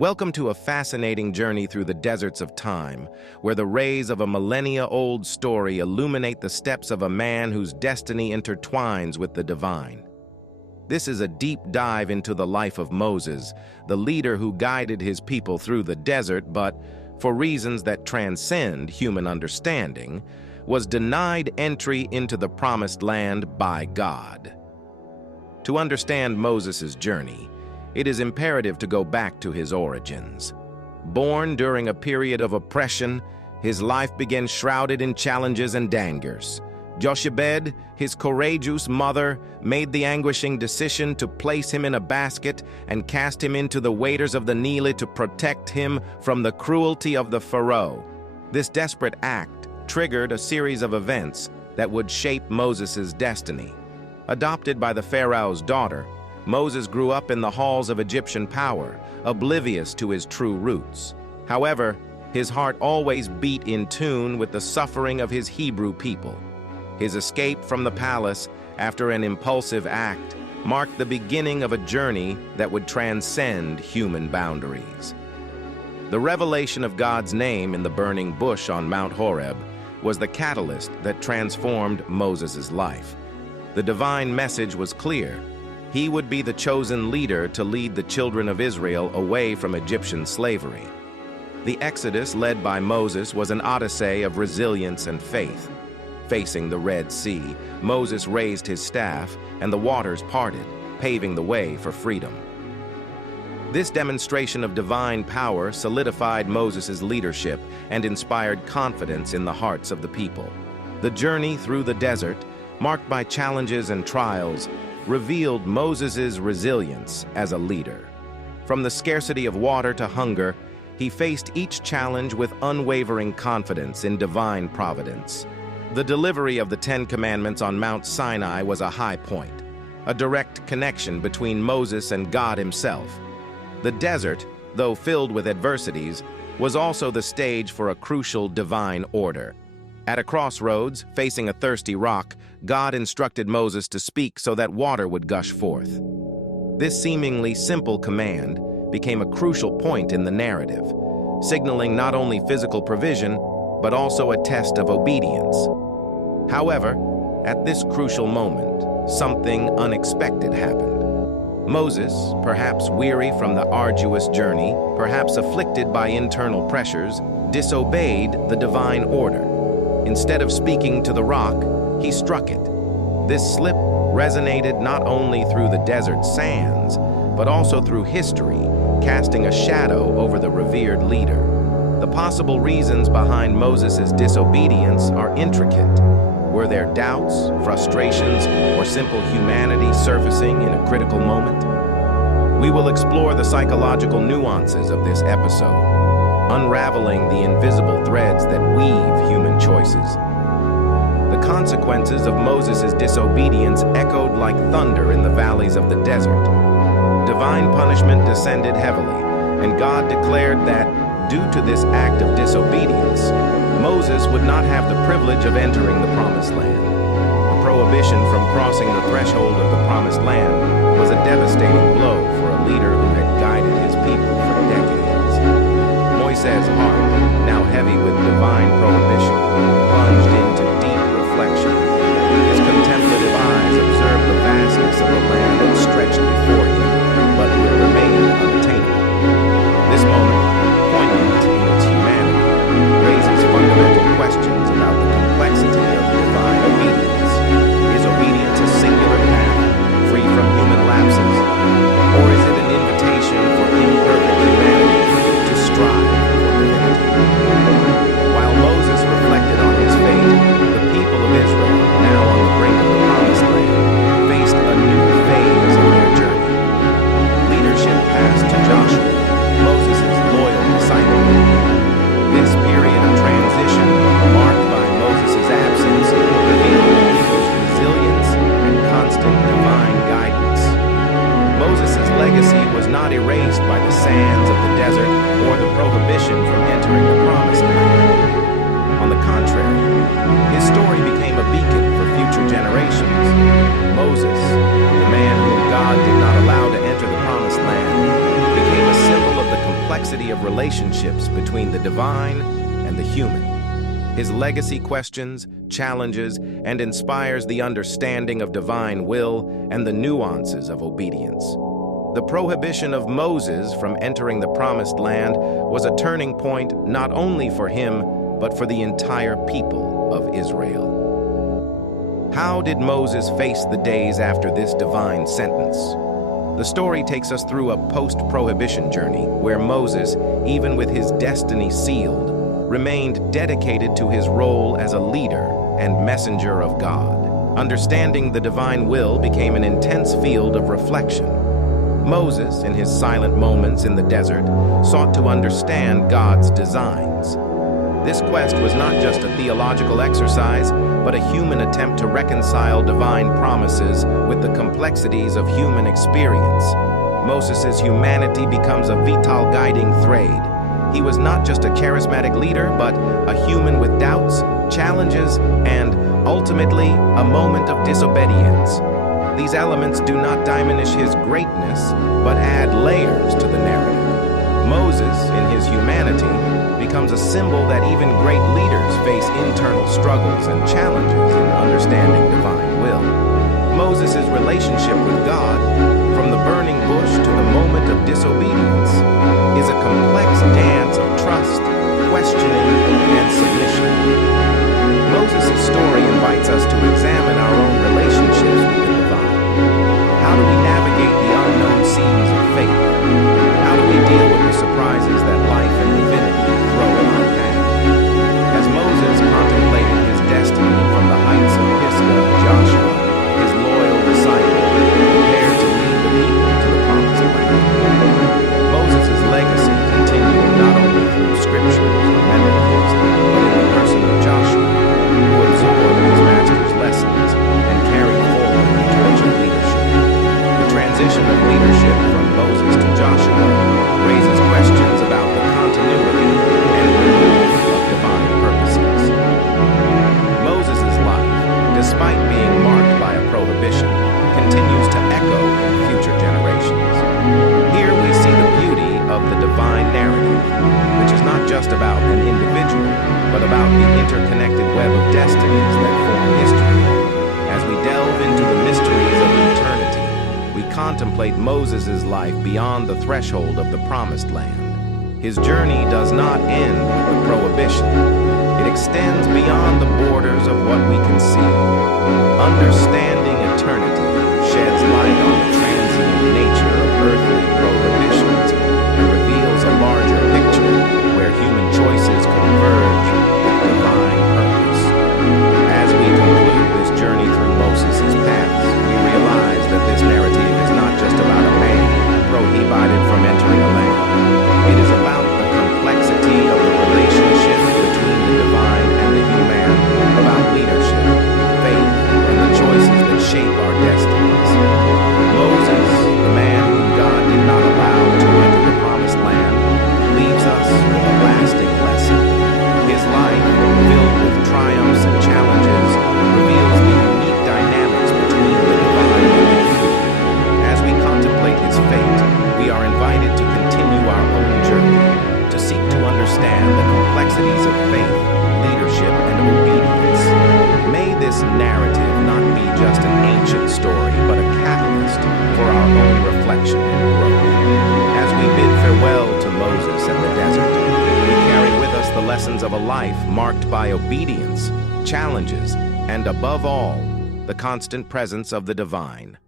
Welcome to a fascinating journey through the deserts of time, where the rays of a millennia-old story illuminate the steps of a man whose destiny intertwines with the divine. This is a deep dive into the life of Moses, the leader who guided his people through the desert, but, for reasons that transcend human understanding, was denied entry into the Promised Land by God. To understand Moses' journey, it is imperative to go back to his origins. Born during a period of oppression, his life began shrouded in challenges and dangers. Jochebed, his courageous mother, made the anguishing decision to place him in a basket and cast him into the waters of the Nile to protect him from the cruelty of the Pharaoh. This desperate act triggered a series of events that would shape Moses' destiny. Adopted by the Pharaoh's daughter, Moses grew up in the halls of Egyptian power, oblivious to his true roots. However, his heart always beat in tune with the suffering of his Hebrew people. His escape from the palace after an impulsive act marked the beginning of a journey that would transcend human boundaries. The revelation of God's name in the burning bush on Mount Horeb was the catalyst that transformed Moses' life. The divine message was clear. He would be the chosen leader to lead the children of Israel away from Egyptian slavery. The Exodus led by Moses was an odyssey of resilience and faith. Facing the Red Sea, Moses raised his staff and the waters parted, paving the way for freedom. This demonstration of divine power solidified Moses' leadership and inspired confidence in the hearts of the people. The journey through the desert, marked by challenges and trials, revealed Moses' resilience as a leader. From the scarcity of water to hunger, he faced each challenge with unwavering confidence in divine providence. The delivery of the Ten Commandments on Mount Sinai was a high point, a direct connection between Moses and God himself. The desert, though filled with adversities, was also the stage for a crucial divine order. At a crossroads, facing a thirsty rock, God instructed Moses to speak so that water would gush forth. This seemingly simple command became a crucial point in the narrative, signaling not only physical provision, but also a test of obedience. However, at this crucial moment, something unexpected happened. Moses, perhaps weary from the arduous journey, perhaps afflicted by internal pressures, disobeyed the divine order. Instead of speaking to the rock, he struck it. This slip resonated not only through the desert sands, but also through history, casting a shadow over the revered leader. The possible reasons behind Moses' disobedience are intricate. Were there doubts, frustrations, or simple humanity surfacing in a critical moment? We will explore the psychological nuances of this episode, unraveling the invisible threads that weave human choices. The consequences of Moses' disobedience echoed like thunder in the valleys of the desert. Divine punishment descended heavily, and God declared that, due to this act of disobedience, Moses would not have the privilege of entering the Promised Land. The prohibition from crossing the threshold of the Promised Land was a devastating blow for a leader who had guided his people for decades. Moises' heart, now heavy with divine prohibition, plunged into deep reflection. His contemplative eyes observed the vastness of the land that stretched before him, but would remain unattainable. This moment, poignant in its humanity, raises fundamental questions about the complexity of divine obedience. Is obedience a singular path, free from human lapses? Or is it an invitation for imperfect humanity to strive for divinity? While Moses reflected on his fate, the people of Israel, now on the brink of the Promised Land, faced a new phase of their journey. Leadership passed to Joshua, Moses' loyal disciple. This period of transition, marked by Moses' absence, revealed the people's resilience and constant divine guidance. Moses' legacy was not erased by the sands of the desert or the prohibition from entering the Promised Land. On the contrary, his story became a beacon for future generations. Moses, the man whom God did not allow to enter the Promised Land, became a symbol of the complexity complexity of relationships between the divine and the human. His legacy questions, challenges, and inspires the understanding of divine will and the nuances of obedience. The prohibition of Moses from entering the Promised Land was a turning point not only for him, but for the entire people of Israel. How did Moses face the days after this divine sentence? The story takes us through a post-prohibition journey where Moses, even with his destiny sealed, remained dedicated to his role as a leader and messenger of God. Understanding the divine will became an intense field of reflection. Moses, in his silent moments in the desert, sought to understand God's designs. This quest was not just a theological exercise, but a human attempt to reconcile divine promises with the complexities of human experience. Moses' humanity becomes a vital guiding thread. He was not just a charismatic leader, but a human with doubts, challenges, and, ultimately, a moment of disobedience. These elements do not diminish his greatness, but add layers to the narrative. Moses, in his humanity, becomes a symbol that even great leaders face internal struggles and challenges in understanding divine will. Moses' relationship with God, from the burning bush to the moment of disobedience, is a complex dance of trust, questioning, and submission. Moses' story invites us to examine our own relationships with the divine. How do we navigate the unknown seas of faith? How do we deal with the surprises that life and divinity throw in our path? As Moses contemplated his destiny from the heights of Pisgah, Joshua, his loyal disciple, prepared to lead the people to the Promised Land. Moses' legacy continued not only through scriptures and memories, but in the person of Joshua, who absorbed his master's lessons and carried forward the torch of leadership. The transition of leadership from Moses to Joshua raises questions about the continuity and renewal of divine purposes. Moses' life, despite being marked by a prohibition, continues to echo in future generations. Here we see the beauty of the divine narrative, which is not just about an individual, but about the interconnected web of destinies that form history. As we delve into the mysteries of eternity, we contemplate Moses' life beyond the threshold of the Promised Land. His journey does not end with the prohibition. It extends beyond the borders of what we can see. Understanding eternity sheds light on the transient nature of earthly prohibitions and reveals a larger picture where human choices converge with divine purpose. As we conclude this journey through Moses' paths, we realize that this narrative is not just about a man prohibited from entering a land. It is about the complexity of the relationship between the divine and the human, about leadership, faith, and the choices that shape our destinies. Moses, the man whom God did not allow to enter the Promised Land, leaves us with a lasting lesson. His life, filled with triumphs and challenges, reveals the unique dynamics between the divine and the human. As we contemplate his fate, we are invited to continue our own journey, to seek to understand the complexities of faith, leadership, and obedience. May this narrative not be just an ancient story, but a catalyst for our own reflection and growth. As we bid farewell to Moses and the desert, we carry with us the lessons of a life marked by obedience, challenges, and above all, the constant presence of the divine.